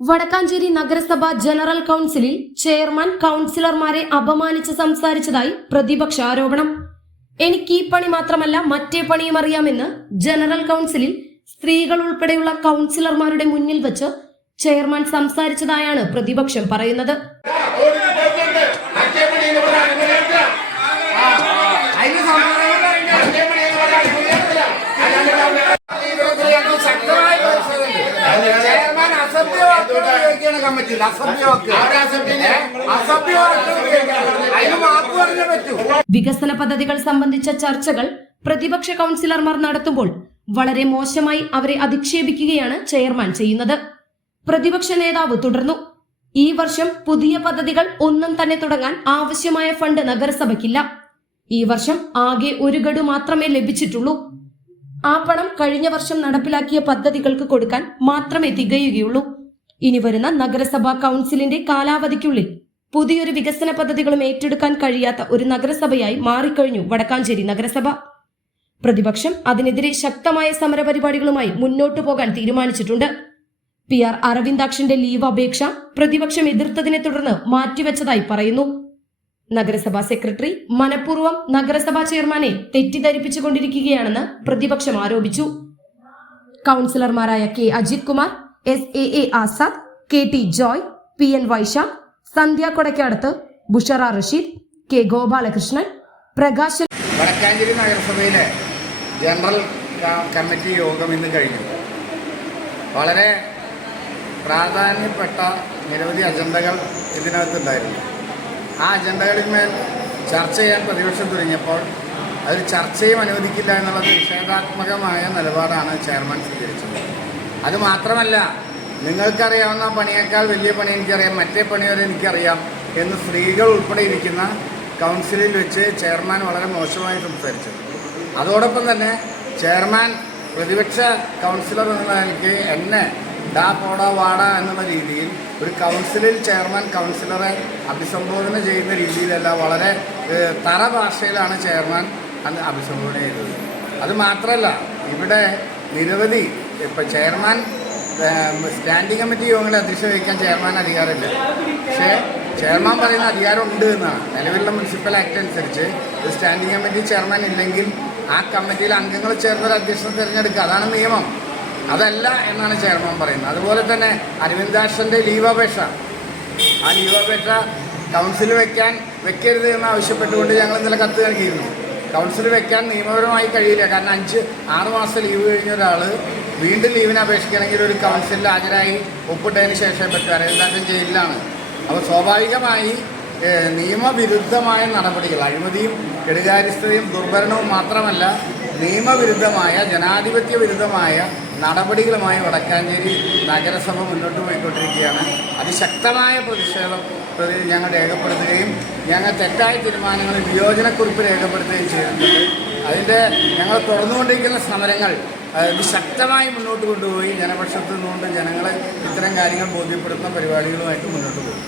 വടക്കാഞ്ചേരി നഗരസഭ ജനറൽ കൗൺസിലിൽ ചെയർമാൻ കൗൺസിലർമാരെ അപമാനിച്ച് സംസാരിച്ചതായി പ്രതിപക്ഷ ആരോപണം. എനിക്ക് ഈ പണി മാത്രമല്ല മറ്റേ പണിയും അറിയാമെന്ന് ജനറൽ കൗൺസിലിൽ സ്ത്രീകൾ ഉൾപ്പെടെയുള്ള കൌൺസിലർമാരുടെ മുന്നിൽ വച്ച് ചെയർമാൻ സംസാരിച്ചതായാണ് പ്രതിപക്ഷം പറയുന്നത്. പറഞ്ഞേ പറ്റൂ. വികസന പദ്ധതികൾ സംബന്ധിച്ച ചർച്ചകൾ പ്രതിപക്ഷ കൌൺസിലർമാർ നടത്തുമ്പോൾ വളരെ മോശമായി അവരെ അധിക്ഷേപിക്കുകയാണ് ചെയർമാൻ ചെയ്യുന്നത്. പ്രതിപക്ഷ നേതാവ് തുടർന്നു. ഈ വർഷം പുതിയ പദ്ധതികൾ ഒന്നും തന്നെ തുടങ്ങാൻ ആവശ്യമായ ഫണ്ട് നഗരസഭയ്ക്കില്ല. ഈ വർഷം ആകെ ഒരു ഗഡു മാത്രമേ ലഭിച്ചിട്ടുള്ളൂ. ആ പണം കഴിഞ്ഞ വർഷം നടപ്പിലാക്കിയ പദ്ധതികൾക്ക് കൊടുക്കാൻ മാത്രമേ തികയുകയുള്ളൂ. ഇനി വരുന്ന നഗരസഭാ കൗൺസിലിന്റെ കാലാവധിക്കുള്ളിൽ പുതിയൊരു വികസന പദ്ധതികളും ഏറ്റെടുക്കാൻ കഴിയാത്ത ഒരു നഗരസഭയായി മാറിക്കഴിഞ്ഞു വടക്കാഞ്ചേരി നഗരസഭ. പ്രതിപക്ഷം അതിനെതിരെ ശക്തമായ സമരപരിപാടികളുമായി മുന്നോട്ടു പോകാൻ തീരുമാനിച്ചിട്ടുണ്ട്. പി ആർ അരവിന്ദാക്ഷന്റെ ലീവ് അപേക്ഷ പ്രതിപക്ഷം എതിർത്തതിനെ തുടർന്ന് മാറ്റിവെച്ചതായി പറയുന്നു. നഗരസഭാ സെക്രട്ടറി മനഃപൂർവം നഗരസഭാ ചെയർമാനെ തെറ്റിദ്ധരിപ്പിച്ചുകൊണ്ടിരിക്കുകയാണെന്ന് പ്രതിപക്ഷം ആരോപിച്ചു. കൗൺസിലർമാരായ K Ajith Kumar S A A Azad K T Joy P N Vaisha Sandhya Kodakkadath Bushara Rasheed K Gopalakrishnan Prakashan Wadakkanchery നഗരസഭയിലെ ജനറൽ കമ്മിറ്റി യോഗം ഇന്ന് കഴിഞ്ഞു. വളരെ പ്രാധാന്യപ്പെട്ട നിരവധി അജണ്ടകൾ ഇതിനകത്തുണ്ടായിരുന്നു. ആ അജണ്ടകളിന്മേൽ ചർച്ച ചെയ്യാൻ പ്രതിപക്ഷം തുടങ്ങിയപ്പോൾ അതിൽ ചർച്ചയും അനുവദിക്കില്ല എന്നുള്ള നിഷേധാത്മകമായ നിലപാടാണ് ചെയർമാൻ സ്വീകരിച്ചത്. അത് മാത്രമല്ല നിങ്ങൾക്കറിയാവുന്ന പണിയേക്കാൾ വലിയ പണി എനിക്കറിയാം മറ്റേ പണി വരെ എനിക്കറിയാം എന്ന് സ്ത്രീകൾ ഉൾപ്പെടെ ഇരിക്കുന്ന കൗൺസിലിൽ വെച്ച് ചെയർമാൻ വളരെ മോശമായി സംസാരിച്ചു. അതോടൊപ്പം തന്നെ ചെയർമാൻ പ്രതിപക്ഷ കൗൺസിലർ എന്നുള്ള നിലയ്ക്ക് എന്നെ ഡാ പോടാ വാട എന്നുള്ള രീതിയിൽ ഒരു കൗൺസിലിൽ ചെയർമാൻ കൗൺസിലറെ അഭിസംബോധന ചെയ്യുന്ന രീതിയിലല്ല വളരെ തറ ഭാഷയിലാണ് ചെയർമാൻ അന്ന് അഭിസംബോധന ചെയ്തത്. അത് മാത്രമല്ല ഇവിടെ നിരവധി ഇപ്പം ചെയർമാൻ സ്റ്റാൻഡിംഗ് കമ്മിറ്റി യോഗങ്ങളെ അധ്യക്ഷ വഹിക്കാൻ ചെയർമാൻ അധികാരമില്ല പക്ഷേ ചെയർമാൻ പറയുന്ന അധികാരം ഉണ്ട് എന്നാണ്. നിലവിലുള്ള മുനിസിപ്പൽ ആക്ട് അനുസരിച്ച് ഒരു സ്റ്റാൻഡിംഗ് കമ്മിറ്റി ചെയർമാൻ ഇല്ലെങ്കിൽ ആ കമ്മിറ്റിയിൽ അംഗങ്ങൾ ചേർന്നൊരു അധ്യക്ഷനെ തിരഞ്ഞെടുക്കുക. അതാണ് നിയമം. അതല്ല എന്നാണ് ചെയർമാൻ പറയുന്നത്. അതുപോലെ തന്നെ അരവിന്ദാക്ഷന്റെ ലീവ് അപേക്ഷ ആ ലീവ് അപേക്ഷ കൗൺസിൽ വെക്കാൻ വെക്കരുത് എന്ന് ആവശ്യപ്പെട്ടുകൊണ്ട് ഞങ്ങൾ ഇന്നലെ കത്ത് നൽകിയിരുന്നു. കൗൺസിൽ വെക്കാൻ നിയമപരമായി കഴിയില്ല. കാരണം അഞ്ച് ആറ് മാസം ലീവ് കഴിഞ്ഞ ഒരാൾ വീണ്ടും ലീവിന് അപേക്ഷിക്കണമെങ്കിൽ ഒരു കൗൺസിലിൽ ഹാജരായി ഒപ്പിട്ടതിന് ശേഷം പറ്റും അരവിന്ദാക്ഷൻ ജയിലിലാണ്. അപ്പോൾ സ്വാഭാവികമായി നിയമവിരുദ്ധമായ നടപടികൾ അഴിമതിയും കെടുകാര്യസ്ഥതയും ദുർഭരണവും മാത്രമല്ല നിയമവിരുദ്ധമായ ജനാധിപത്യ വിരുദ്ധമായ നടപടികളുമായി വടക്കാഞ്ചേരി നഗരസഭ മുന്നോട്ട് പോയിക്കൊണ്ടിരിക്കുകയാണ്. അതിശക്തമായ പ്രതിഷേധം പ്രതി ഞങ്ങൾ രേഖപ്പെടുത്തുകയും ഞങ്ങൾ തെറ്റായ തീരുമാനങ്ങൾ വിയോജനക്കുറിപ്പ് രേഖപ്പെടുത്തുകയും ചെയ്തിട്ടുണ്ട്. അതിന്റെ ഞങ്ങൾ തുറന്നുകൊണ്ടിരിക്കുന്ന സമരങ്ങൾ ശക്തമായി മുന്നോട്ട് കൊണ്ടുപോയി. ജനപക്ഷത്തു നിന്നുകൊണ്ട് ജനങ്ങളെ ഇത്തരം കാര്യങ്ങൾ ബോധ്യപ്പെടുത്തുന്ന പരിപാടികളുമായിട്ട് മുന്നോട്ട് പോകും.